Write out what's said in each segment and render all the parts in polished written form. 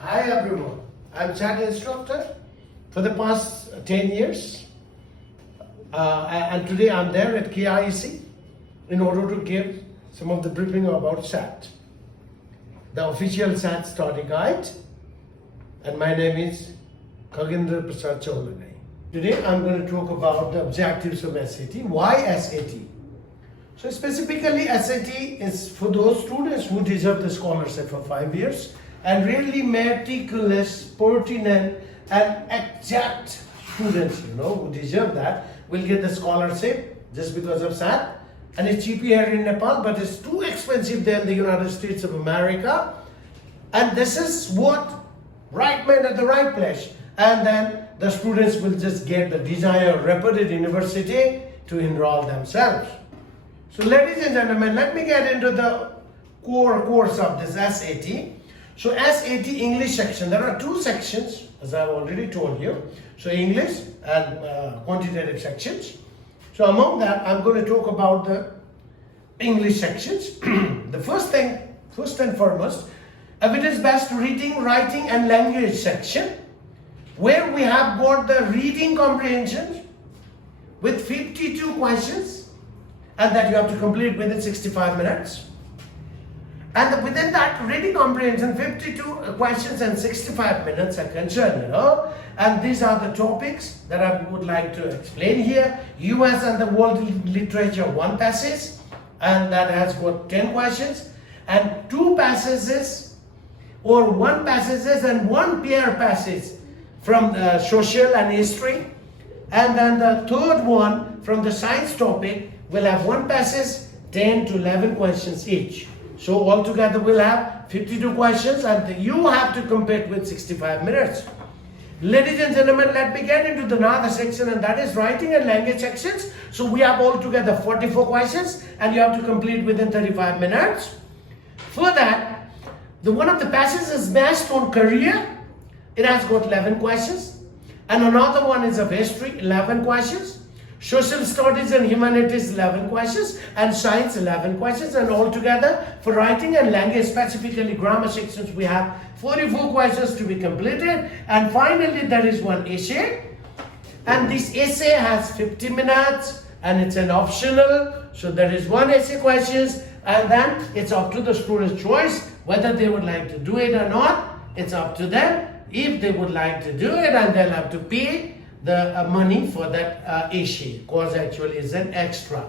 Hi everyone, I'm chat instructor for the past 10 years and today I'm there at KIEC in order to give some of the briefing about SAT, the official SAT study guide, and my name is Kagindra Prasad Chaulanay. Today I'm going to talk about the objectives of SAT. Why SAT? So specifically SAT is for those students who deserve the scholarship for 5 years and really meticulous, pertinent and exact students, who deserve that will get the scholarship just because of SAT. And it's cheap here in Nepal, but it's too expensive there in the United States of America. And this is what right man at the right place. And then the students will just get the desired reputed university to enroll themselves. So ladies and gentlemen, let me get into the core course of this SAT. So SAT English section, there are two sections as I've already told you. So English and quantitative sections. So among that, I'm going to talk about the English sections. The first and foremost, evidence-based reading, writing and language section, where we have got the reading comprehension with 52 questions and that you have to complete within 65 minutes. And within that reading comprehension, 52 questions and 65 minutes are concerned, And these are the topics that I would like to explain here. US and the world literature, one passage, and that has got 10 questions, and two passages or one passages and one pair passage from the social and history. And then the third one from the science topic will have one passage, 10 to 11 questions each. So altogether we'll have 52 questions and you have to complete with 65 minutes. Ladies and gentlemen, let me get into another section, and that is writing and language sections. So we have altogether 44 questions and you have to complete within 35 minutes. For that, one of the passages is based on career. It has got 11 questions. And another one is of history, 11 questions. Social studies and humanities, 11 questions, and science, 11 questions, and altogether for writing and language, specifically grammar sections, we have 44 questions to be completed. And finally, there is one essay, and this essay has 50 minutes, and it's an optional. So there is one essay questions, and then it's up to the student's choice whether they would like to do it or not. It's up to them. If they would like to do it, and they'll have to pay the money for that essay, because actually is an extra.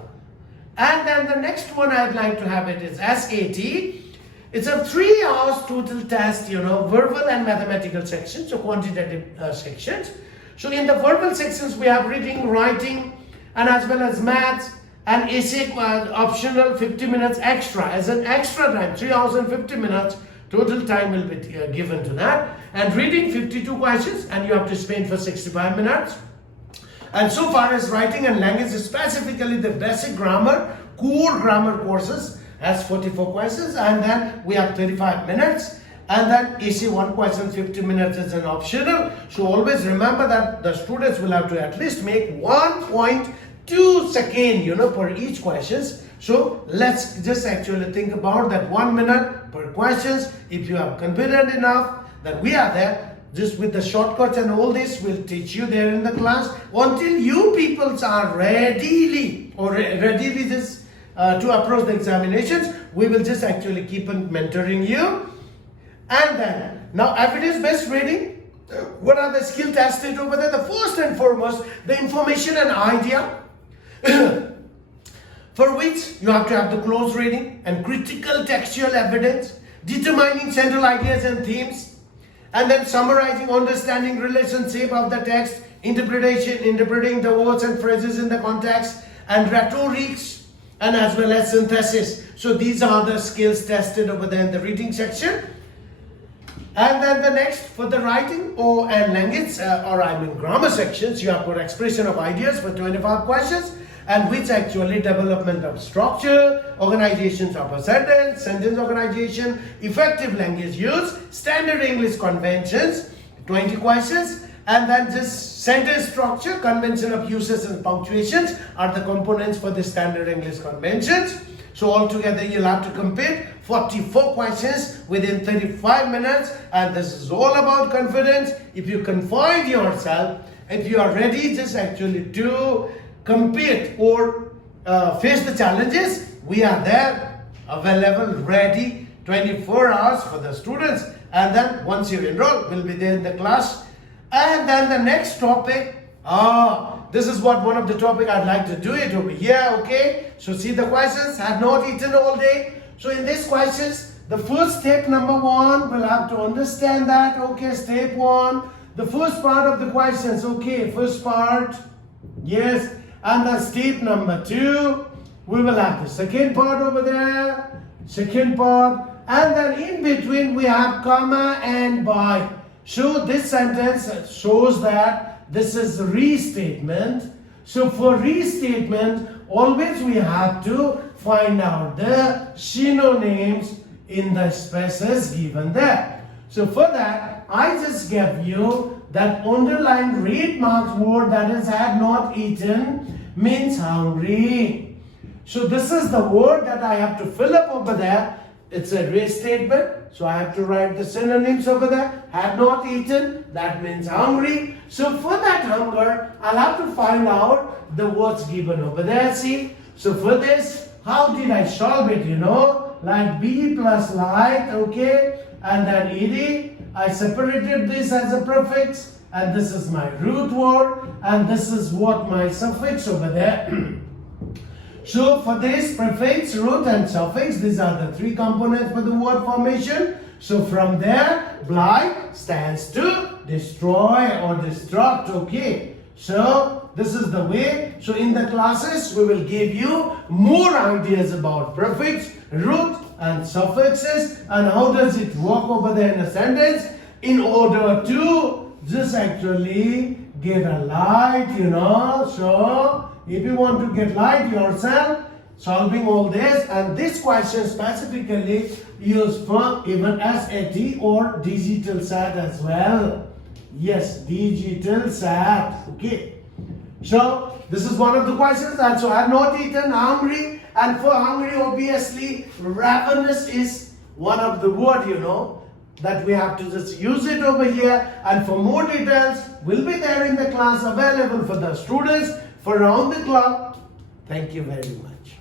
And then the next one I'd like to have it is SAT. It's a 3 hours total test, verbal and mathematical sections, so quantitative sections. So in the verbal sections we have reading, writing, and as well as maths and essay optional 50 minutes extra as an extra time, 3 hours and 50 minutes. Total time will be given to that. And reading 52 questions and you have to spend for 65 minutes. And so far as writing and language, specifically the basic grammar, core grammar courses has 44 questions, and then we have 35 minutes. And then essay 1 question 50 minutes is an optional. So always remember that the students will have to at least make 1.2 seconds, per each questions. So let's just actually think about that 1 minute per questions. If you are confident enough that we are there, just with the shortcuts and all this, we'll teach you there in the class until you peoples are readily just to approach the examinations. We will just actually keep on mentoring you. And then now evidence-based reading. What are the skill tested over there? The first and foremost, the information and idea. For which you have to have the close reading and critical textual evidence, determining central ideas and themes, and then summarizing, understanding relationship of the text, interpreting the words and phrases in the context, and rhetorics, and as well as synthesis. So these are the skills tested over there in the reading section. And then the next, for the writing and language, grammar sections, you have got expression of ideas for 25 questions, and which actually development of structure, organizations of a sentence organization, effective language use, standard English conventions, 20 questions, and then just sentence structure, convention of uses and punctuations are the components for the standard English conventions. So altogether you'll have to complete 44 questions within 35 minutes, and this is all about confidence. If you confide yourself, if you are ready just actually to compete or face the challenges, we are there, available, ready 24 hours for the students. And then once you enroll, we'll be there in the class. And then the next topic, this is what one of the topic I'd like to do it over here, okay? So see the questions, have not eaten all day. So in these questions, the first step number 1, we'll have to understand that, okay, step 1, the first part of the questions, okay, first part, yes. And then step number 2, we will have the second part over there, second part. And then in between we have comma and by. So this sentence shows that this is restatement. So for restatement, always we have to find out the synonyms in the spaces given there. So for that, I just gave you that underlined red marked word, that is had not eaten, means hungry. So this is the word that I have to fill up over there. It's a restatement, so I have to write the synonyms over there. Had not eaten, that means hungry. So for that hunger, I'll have to find out the words given over there. See, so for this, how did I solve it, like B plus light, okay, and then ed. I separated this as a prefix, and this is my root word, and this is what my suffix over there. So for this prefix, root and suffix, these are the 3 components for the word formation. So from there, blight stands to destroy or destruct, okay. So this is the way. So in the classes, we will give you more ideas about prefix, root and suffixes, and how does it work over there in a sentence in order to just actually get a light, So if you want to get light yourself, solving all this, and this question specifically used for even SAT or digital SAT as well. Yes, digital SAT. Okay. So this is one of the questions. And so I have not eaten, hungry, and for hungry, obviously, ravenous is one of the word, that we have to just use it over here. And for more details, will be there in the class available for the students for around the clock. Thank you very much.